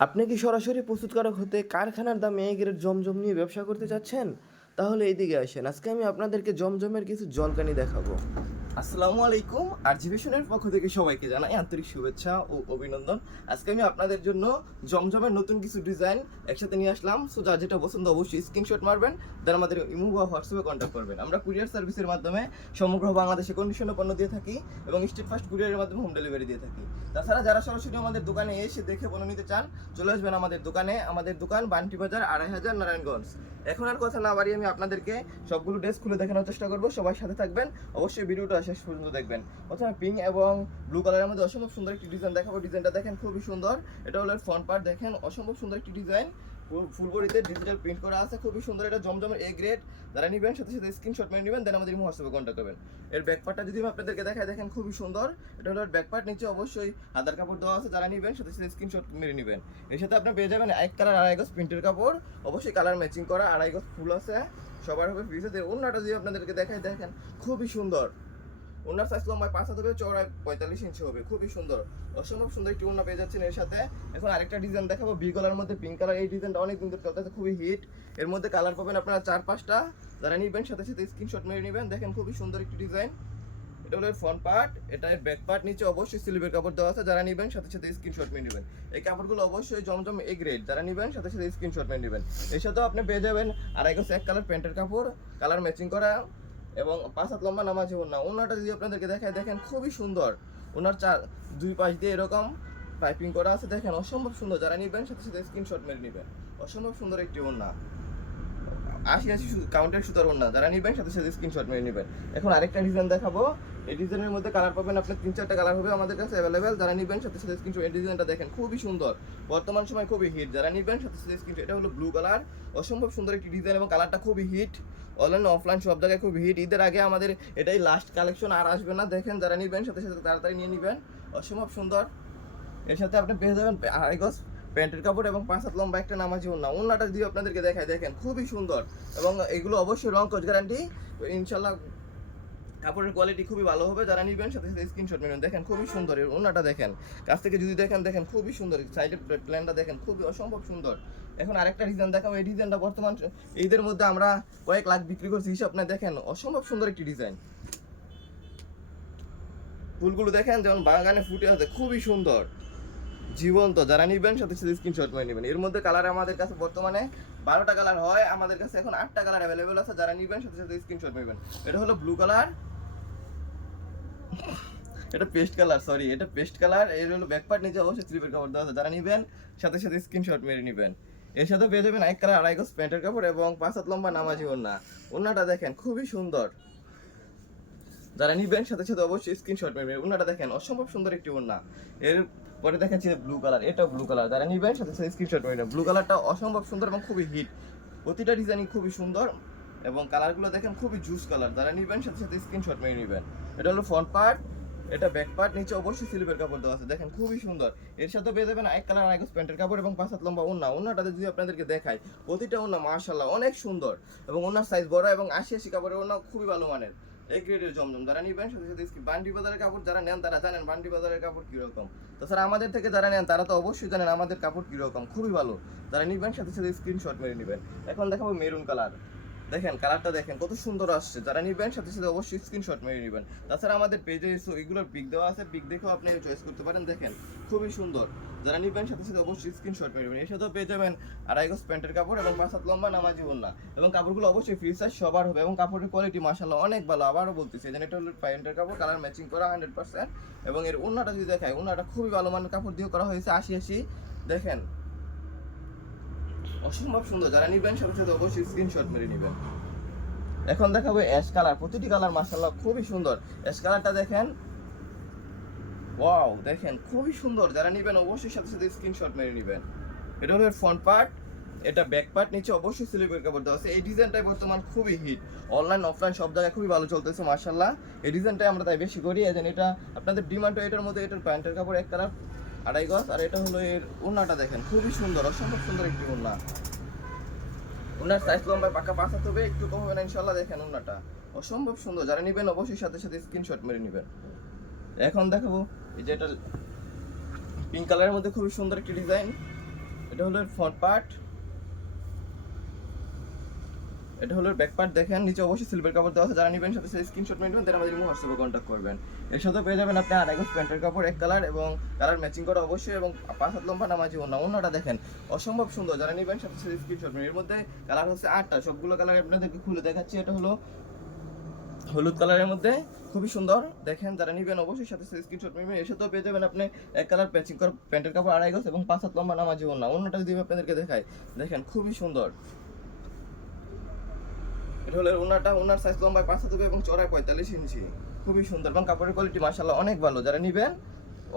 আপনি কি সরাসরি প্রস্তুতকারক হতে কারখানার দামে এ গ্রেড জমজম নিয়ে ব্যবসা করতে চাচ্ছেন? তাহলে এইদিকে আসেন। আজকে আমি আপনাদেরকে জমজমের কিছু জলকানি দেখাবো। আসসালামু আলাইকুম আরজিভিশনের পক্ষ থেকে সবাইকে জানাই আন্তরিক শুভেচ্ছা ও অভিনন্দন। আজকে আমি আপনাদের জন্য জমজমের নতুন কিছু ডিজাইন একসাথে নিয়ে আসলাম। সো যার যেটা পছন্দ অবশ্যই স্ক্রিনশট মারবেন দেন আমাদের ইমো বা হোয়াটসঅ্যাপে কন্ট্যাক্ট করবেন। আমরা কুরিয়ার সার্ভিসের মাধ্যমে সমগ্র বাংলাদেশে কন্ডিশনে পণ্য দিয়ে থাকি এবং স্ট্রিট ফাস্ট কুরিয়ারের মাধ্যমে হোম ডেলিভারি দিয়ে থাকি। তাছাড়া যারা সরাসরি আমাদের দোকানে এসে দেখে পণ্য নিতে চান, চলে আসবেন আমাদের দোকানে। আমাদের দোকান বান্টি বাজার আড়াই হাজার নারায়ণগঞ্জ। এখন আর কথা না বাড়িয়ে আমি আপনাদেরকে সবগুলো ড্রেস খুলে দেখানোর চেষ্টা করব। সবাই সাথে থাকবেন। অবশ্যই ভিডিওটা শেষ পর্যন্ত দেখবেন। প্রথমে পিঙ্ক এবং ব্লু কালারের মধ্যে অসম্ভব সুন্দর একটি ডিজাইন দেখাবো। ডিজাইনটা দেখেন, খুবই সুন্দর। এটা হলো ফ্রন্ট পার্ট দেখেন, অসম্ভব সুন্দর একটি ডিজাইন ফুলবড়িতে ডিজিটাল প্রিন্ট করা আছে, খুবই সুন্দর। এটা জমজমের এ গ্রেড যারা নিবেন, সাথে সাথে স্ক্রিনশট মেরে নেবেন দেন আমাদের হোয়াটসঅ্যাপে কন্ট্যাক্ট করবেন। এর ব্যাক পার্টটা যদি আপনাদেরকে দেখাই, দেখেন, খুবই সুন্দর। এটা হলো ব্যাক পার্ট নিচে অবশ্যই আধার কাপড় দেওয়া আছে। যারা নিবেন, সাথে সাথে স্ক্রিনশট মেরে নেবেন। এর সাথে আপনি পেয়ে যাবেন এক কালার আড়াই গজ প্রিন্টের কাপড়। অবশ্যই কালার ম্যাচিং করা, আড়াই গজ ফুল আছে। সবার হবে ফ্রিজে অন্যটা যদি আপনাদেরকে দেখাই, দেখেন, খুবই সুন্দর। ওনার সাইজ লম্বায় পাঁচ হাত হবে চৌড়ায় পঁয়তাল্লিশ ইঞ্চি হবে। খুবই সুন্দর। অসম্ভব সুন্দর একটি ওনা পেয়ে যাচ্ছেন এর সাথে। এখন আরেকটা ডিজাইন দেখাবো বি কালার মধ্যে পিঙ্ক কালার এই ডিজাইনটা অনেক দিন ধরে চলতেছে, খুবই হিট এর মধ্যে কালার পাবেন আপনারা চার পাঁচটা যারা নিবেন, সাথে সাথে স্ক্রিনশট মেরে নেবেন। দেখেন খুবই সুন্দর একটি ডিজাইন এটা হলো ফ্রন্ট পার্ট এটা এর ব্যাক পার্ট নিচে অবশ্যই সিলিপের কাপড় দেওয়া আছে। যারা নিবেন, সাথে সাথে স্ক্রিনশট মেরে নেবেন। এই কাপড়গুলো অবশ্যই জমজম এ গ্রেড যারা নিবেন, সাথে সাথে স্ক্রিনশট মেরে নেবেন। এর সাথেও আপনি পেয়ে যাবেন গজ এক কালার প্যান্টের কাপড়। কালার ম্যাচিং করা। এবং পাঁচ হাত লম্বা নামাজি না, ওনাটা যদি আপনাদেরকে দেখায় দেখেন খুবই সুন্দর। ওনার চার, দুই পাশ দিয়ে এরকম পাইপিং করা আছে। দেখেন অসম্ভব সুন্দর, যারা নিবেন, সাথে সাথে স্ক্রিনশট মেরে নেবেন। অসম্ভব সুন্দর একটি ওনা আশি আশি কাউন্টার সুতার ওনা যারা নিবেন, সাথে সাথে স্ক্রিনশট মেরে নেবেন। এখন আরেকটা ডিজাইন দেখাবো। এই ডিজাইনের মধ্যে কালার পাবেন আপনার তিন, চারটা কালার হবে আমাদের কাছে অ্যাভেলেবেল যারা নিবেন, সাথে সাথে স্ক্রিনশট এই ডিজাইনটা দেখেন, খুবই সুন্দর। বর্তমান সময় খুবই হিট যারা নিবেন, সাথে সাথে স্ক্রিনশট এটা হলো ব্লু কালার অসম্ভব সুন্দর একটি ডিজাইন এবং কালারটা খুবই হিট অনলাইন অফলাইন সব জায়গায় খুব হিট ঈদের আগে আমাদের এটাই লাস্ট কালেকশন আর আসবে না। দেখেন, যারা নিবেন, সাথে সাথে তাড়াতাড়ি নিয়ে নেবেন। অসম্ভব সুন্দর। এর সাথে আপনি পেয়ে যাবেন আড়াই গজ প্যান্টের কাপড় এবং পাঁচ হাত লম্বা একটা নামাজি ওড়না। ওড়নাটা যদি আপনাদেরকে দেখায় দেখেন, খুবই সুন্দর। এবং এগুলো অবশ্যই রং কোচ গ্যারান্টি ইনশাল্লাহ কাপড়ের কোয়ালিটি খুবই ভালো হবে। যারা নিবেন, সাথে সাথে স্ক্রিনশট নেবেন। দেখেন, খুবই সুন্দর এর ওড়নাটা দেখেন। কাছ থেকে যদি দেখেন দেখেন, খুবই সুন্দর। সাইডের প্ল্যানটা দেখেন, খুবই অসম্ভব সুন্দর। এখন আরেকটা ডিজাইন দেখাবো। এই ডিজাইনটা বর্তমান ঈদের মধ্যে আমরা কয়েক লাখ বিক্রি করছি। হিসাব না দেখেন, অসম্ভব সুন্দর একটি ডিজাইন ফুলগুলো দেখেন, যেমন বাগানে ফুটে আছে, খুবই সুন্দর। জীবন্ত, যারা নিবেন সাথে সাথে স্ক্রিনশট করে নেবেন। এর মধ্যে কালার আমাদের কাছে বর্তমানে বারোটা কালার হয়, আমাদের কাছে এখন আটটা কালার অ্যাভেলেবেল আছে, যারা নিবেন সাথে সাথে স্ক্রিনশট নেবেন। এটা হলো ব্লু কালার এটা পেস্ট কালার সরি এটা পেস্ট কালারের হলো ব্যাক পার্ট নিচে অবশ্যই স্লিপের কাপড় দেওয়া আছে। যারা নিবেন, সাথে সাথে স্ক্রিনশট মেরে নেবেন। এর সাথে পেয়ে যাবেন এক কালার আড়াই গজ প্যান্টের কাপড় এবং পাঁচ হাত লম্বা নামাজি ওড়না। ওড়নাটা দেখেন, খুবই সুন্দর। যারা নিবেন, সাথে সাথে অবশ্যই স্ক্রিনশট মেরবেন ওনাটা দেখেন, অসম্ভব সুন্দর একটি ওড়না। এর পরে দেখাচ্ছি ব্লু কালার এটা ব্লু কালার যারা নিবেন সাথে সাথে স্ক্রিনশট মেরবেন ব্লু কালারটা অসম্ভব সুন্দর এবং খুবই হিট প্রতিটা ডিজাইনই খুবই সুন্দর এবং কালারগুলো দেখেন খুবই জুস কালার যারা নিবেন সাথে সাথে স্ক্রিনশট মেরে নেবেন। এটা হলো ফ্রন্ট পার্ট এটা ব্যাক পার্ট নিচে অবশ্যই সিলিপের কাপড় দেওয়া আছে। দেখেন খুবই সুন্দর। এর সাথে পেয়ে যাবেন এক কালার এক প্যান্টের কাপড় এবং পাঁচ হাত লম্বা ওন্না ওন্নাটাতে যদি আপনাদেরকে দেখাই, প্রতিটা ওন্না মার্শাল্লাহ অনেক সুন্দর এবং ওনার সাইজ বড় এবং আশি আশি কাপড়ের ওন্না খুবই ভালো মানের। এই গ্রেডের জমজম, যারা নিবেন সাথে সাথে বান্ডি বাজারের কাপড় যারা নেন, তারা জানেন বান্ডি বাজারের কাপড় কীরকম। তাছাড়া আমাদের থেকে যারা নেন, তারা তো অবশ্যই জানেন আমাদের কাপড় কীরকম, খুবই ভালো। যারা নিবেন, সাথে সাথে স্ক্রিনশট মেরে নেবেন। এখন দেখাবো মেরুন কালার দেখেন কালারটা দেখেন, কত সুন্দর আসছে। যারা নিবেন, সাথে সাথে অবশ্যই স্ক্রিনশট মেরে নেবেন। তাছাড়া আমাদের পেজে এগুলোর পিক দেওয়া আছে। পিক দেখেও আপনি চয়েস করতে পারেন। দেখেন, খুবই সুন্দর। যারা নিবেন সাথে সাথে অবশ্যই স্ক্রিনশট মেরে নেবেন। এর পেয়ে যাবেন আড়াই গজ প্যান্টের কাপড় এবং পাঁচ হাত লম্বা নামাজি ওড়না এবং কাপড়গুলো অবশ্যই ফ্রি সাইজ সবার হবে এবং কাপড়ের কোয়ালিটি মাসাল্লাহ অনেক ভালো। আবারও বলতেছি, এই জন্য এটা হলো প্যান্টের কাপড় কালার ম্যাচিং করা হান্ড্রেড পার্সেন্ট এবং এর ওড়নাটা যদি দেখায় ওড়নাটা খুবই ভালো মানের কাপড় দিয়ে করা হয়েছে, আশি আশি। দেখেন, অসম্ভব সুন্দর। যারা নিবেন সাথে সাথে অবশ্যই স্ক্রিনশট মেরে নেবেন। এখন দেখাবো অ্যাশ কালার প্রতিটি কালার মাসাল্লাহ খুবই সুন্দর। অ্যাশ কালারটা দেখেন ওয়াও দেখেন, খুবই সুন্দর। যারা নেবেন, অবশ্যই সাথে সাথে স্ক্রিনশট মেরে নেবেন। এটা হলো ফ্রন্ট পার্ট এটা ব্যাক পার্ট নিচে অবশ্যই স্লিপের কাপড় দেওয়া আছে। এই ডিজাইনটাই বর্তমান খুবই হিট অনলাইন অফলাইন সব জায়গায় খুবই ভালো চলতেছে মার্শাল্লাহ এই ডিজাইনটাই আমরা তাই বেশি করি এজন্য এটা আপনাদের ডিমান্ড এটার মধ্যে, এটার প্যান্টের কাপড় এক কালার আড়াই গজ, আর এটা হলো এর ওড়নাটা দেখেন, খুবই সুন্দর, অসম্ভব সুন্দর একটি ওড়না। ওনার সাইজ লম্বায় পাকা পাঁচ হবে, একটু কম হবে না ইনশাল্লাহ দেখেন ওনাটা অসম্ভব সুন্দর, যারা নেবেন, অবশ্যই সাথে সাথে স্ক্রিনশট মেরে নেবেন। এখন দেখাবো এই যে এটা পিঙ্ক কালারের মধ্যে খুবই সুন্দর একটি ডিজাইন এটা হলো ফ্রন্ট পার্ট এটা হলো ব্যাক পার্ট দেখেন, নিচে অবশ্যই সিলভার কাপড় দেওয়া যারা নেবেন সাথে সাথে স্ক্রিনশট নেবেন তারা আমাদের হোয়াটসঅ্যাপে কন্ট্যাক্ট করবেন। এর সাথে পেয়ে যাবেন আপনি আড়াই গজ প্যান্টের কাপড়, এক কালার এবং কালার ম্যাচিং করা অবশ্যই এবং পাঁচ হাত লম্বা নামাজি অন্য অন্যটা দেখেন, অসম্ভব সুন্দর। যারা নেবেন সাথে সাথে স্ক্রিনশট এর মধ্যে কালার হচ্ছে আটটা। সবগুলো কালার আপনাদেরকে খুলে দেখাচ্ছি। এটা হলো হলুদ কালারের মধ্যে, খুবই সুন্দর। দেখেন, যারা নিবেন অবশ্যই সাথে স্ক্রিনশট নেবেন। এসে তো পেয়ে যাবেন আপনি এক কালার ম্যাচিং করা প্যান্টের কাপড়, আড়াই গজ এবং পাঁচ হাত লম্বা নামাজি না, অন্যটা যদি আপনাদেরকে দেখাই, দেখেন, খুবই সুন্দর। এটা হলো ওনাটা, ওনার সাইজ লম্বায় পাঁচ হাত এবং চড়ায় পঁয়তাল্লিশ ইঞ্চি। খুবই সুন্দর এবং কাপড়ের কোয়ালিটি মাশাআল্লাহ অনেক ভালো। যারা নিবেন,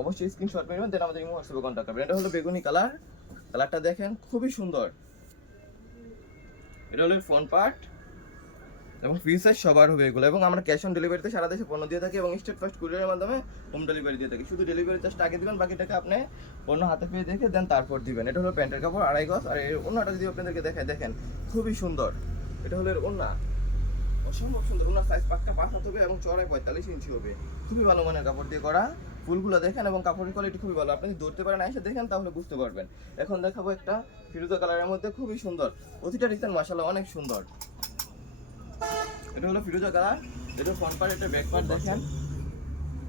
অবশ্যই স্ক্রিনশট নেবেন দেন আমাদের হোয়াটসঅ্যাপে কন্ট্যাক্ট করবেন। এটা হলো বেগুনি কালার। কালারটা দেখেন, খুবই সুন্দর। এটা হলো ফোন পার্ট এবং ফ্রি সাইজ সবার হবে এগুলো। এবং আমরা ক্যাশ অন ডেলিভারিতে সারা দেশে পণ্য দিয়ে থাকি এবং স্টেট ফার্স্ট কুরিয়ারের মাধ্যমে হোম ডেলিভারি দিয়ে থাকি। শুধু ডেলিভারি চার্জ আগে দিবেন, বাকি টাকা আপনি পণ্য হাতে পেয়ে দেখে দেন তারপর দিবেন। এটা হলো প্যান্টের কাপড়, আড়াই গজ, আর এর অন্যটা যদি আপনাদেরকে দেখায় দেখেন, খুবই সুন্দর। এটা হলো এর ওন্না। অসম্ভব সুন্দর। ওনার সাইজ পাক্কা পাঁচ হাত হবে এবং চড়াই পঁয়তাল্লিশ ইঞ্চি হবে। খুবই ভালো মানের কাপড় দিয়ে করা। ফুলগুলো দেখেন এবং কাপড়ের কোয়ালিটি খুবই ভালো। আপনি ধরতে পারেন এসে দেখেন, তাহলে বুঝতে পারবেন। এখন দেখাবো একটা ফিরোজা কালারের মধ্যে খুবই সুন্দর। প্রতিটা ডিজাইন মাসাল্লাহ অনেক সুন্দর। এটা হলো ফিরোজা কালার, এটা ফ্রন্ট পার্ট এটা ব্যাক পার্ট দেখেন।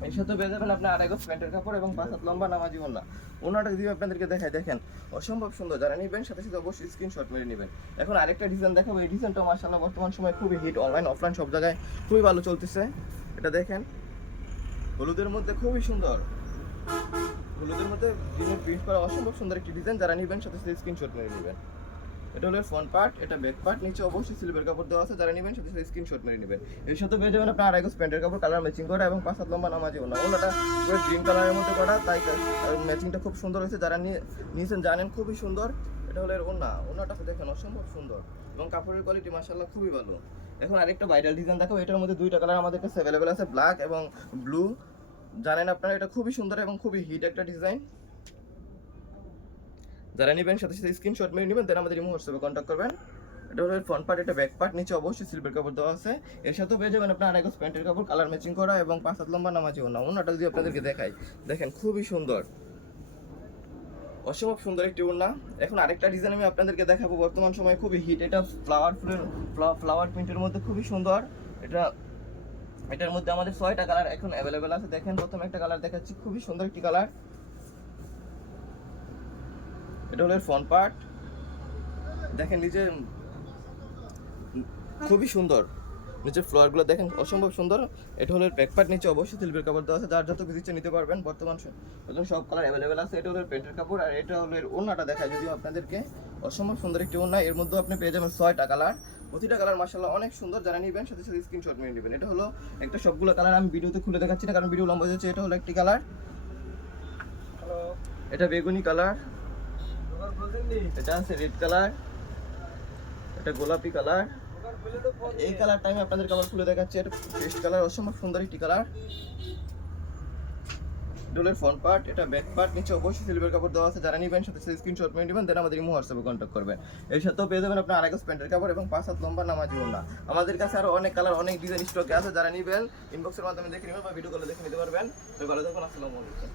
এর সাথে পেয়ে যাবেন আপনার আড়াই গজ প্যান্টের কাপড় এবং পাঁচ হাত লম্বা নামাজি ওনা ওনাটা যদি আপনাদেরকে দেখায় দেখেন, অসম্ভব সুন্দর। যারা নেবেন, সাথে সাথে অবশ্যই স্ক্রিনশট মেরে নেবেন। এখন আরেকটা ডিজাইন দেখাবো। এই ডিজাইনটা মাসাল্লাহ বর্তমান সময় খুবই হিট অনলাইন অফলাইন সব জায়গায় খুবই ভালো চলতেছে। এটা দেখেন, হলুদের মধ্যে খুবই সুন্দর। হলুদের মধ্যে প্রিন্ট করা অসম্ভব সুন্দর একটি ডিজাইন যারা নেবেন, সাথে সাথে স্ক্রিনশট মেরে নেবেন। এটা হলো ফ্রন্ট পার্ট এটা ব্যাক পার্ট নিচে অবশ্যই সিলভার কাপড় দেওয়া আছে, যারা নেবেন সাথে সাথে স্ক্রিনশট মেরে নেবেন। এর সাথে পেয়ে যাবেন আপনার আড়াই প্যান্টের কাপড় কালার ম্যাচিং করা এবং পাঁচ হাত লম্বা নামাজি ওনা ওনাটা পুরো গ্রিন কালারের মধ্যে করা, তাই ম্যাচিংটা খুব সুন্দর হয়েছে। যারা নিয়ে নিয়েছেন জানেন খুবই সুন্দর। এটা হলো এর ওনা ওনাটা দেখেন অসম্ভব সুন্দর এবং কাপড়ের কোয়ালিটি মাশাআল্লাহ খুবই ভালো। এখন আরেকটা ভাইরাল ডিজাইন দেখো এটার মধ্যে দুইটা কালার আমাদের কাছে অ্যাভেলেবেল আছে ব্ল্যাক এবং ব্লু জানেন আপনারা, এটা খুবই সুন্দর এবং খুবই হিট একটা ডিজাইন যারা নেবেন সাথে সাথে স্ক্রিনশট মেরে নেবেন তারা আমাদের ইমো হোয়াটসঅ্যাপে কন্ট্যাক্ট করবেন। এটা হলো ফ্রন্ট পার্ট এটা ব্যাক পার্ট নিচে অবশ্যই সিলভার কাপড় দেওয়া আছে। এর সাথেও পেয়ে যাবেন আপনার আড়াই গজ প্যান্টের কাপড় কালার ম্যাচিং করা এবং পাঁচ হাত লম্বা নামাজি ওনা ওনাটা যদি আপনাদেরকে দেখাই, দেখেন খুবই সুন্দর। অসম্ভব সুন্দর একটি ওড়না। এখন আরেকটা ডিজাইন আমি আপনাদেরকে দেখাবো। বর্তমান সময়ে খুবই হিট এটা ফ্লাওয়ার ফুলের ফ্লাওয়ার প্রিন্টের মধ্যে খুবই সুন্দর। এটা, এটার মধ্যে আমাদের ছয়টা কালার এখন অ্যাভেলেবেল আছে। দেখেন, প্রথমে একটা কালার দেখাচ্ছি, খুবই সুন্দর একটি কালার এটা হলো ফ্রন্ট পার্ট। দেখেন নিচে খুবই সুন্দর। নিচের ফ্লোয়ারগুলো দেখেন অসম্ভব সুন্দর। এটা হলো ব্যাক পার্ট নিচে অবশ্যই সিলভার কাপড় দেওয়া আছে। যার যত কিছু নিতে পারবেন বর্তমান সব কালার অ্যাভেলেবেল আছে। এটা হলো প্যান্টের কাপড় আর এটা হলো এর ওড়নাটা দেখায় যদিও আপনাদেরকে। অসম্ভব সুন্দর একটি ওড়না। এর মধ্যে আপনি পেয়ে যাবেন ছয়টা কালার প্রতিটা কালার মাসাল্লাহ অনেক সুন্দর। যারা নেবেন সাথে সাথে স্ক্রিনশট মেরে নেবেন। এটা হলো একটা সবগুলো কালার আমি ভিডিওতে খুলে দেখাচ্ছি না কারণ ভিডিও লম্বা যাচ্ছে। এটা হলো একটি কালার এটা বেগুনি কালার এটা আছে রেড কালার এটা গোলাপি কালার এই কালারটা আমি আপনাদের কালার খুলে দেখাচ্ছি। এটা পেস্ট কালার অসম্ভব সুন্দর একটি কালার ডোলের ফ্রন্ট পার্ট এটা ব্যাক পার্ট নিচে অবশ্যই সিলভার কাপড় দেওয়া আছে। যারা নিবেন, সাথে স্ক্রিনশট মেরে নেবেন দেন আমাদের হোয়াটসঅ্যাপে কন্ট্যাক্ট করবেন। এর সাথেও পেয়ে যাবেন আপনার গজ প্যান্টের কাপড় এবং পাঁচ হাত লম্বা নামাজি না আমাদের কাছে আরও অনেক কালার অনেক ডিজাইন স্টকে আছে। যারা নিবেন ইনবক্সের মাধ্যমে দেখে নেবেন বা ভিডিও কলে দেখে নিতে পারবেন। তো ভালো থাকুন, আসসালামু আলাইকুম।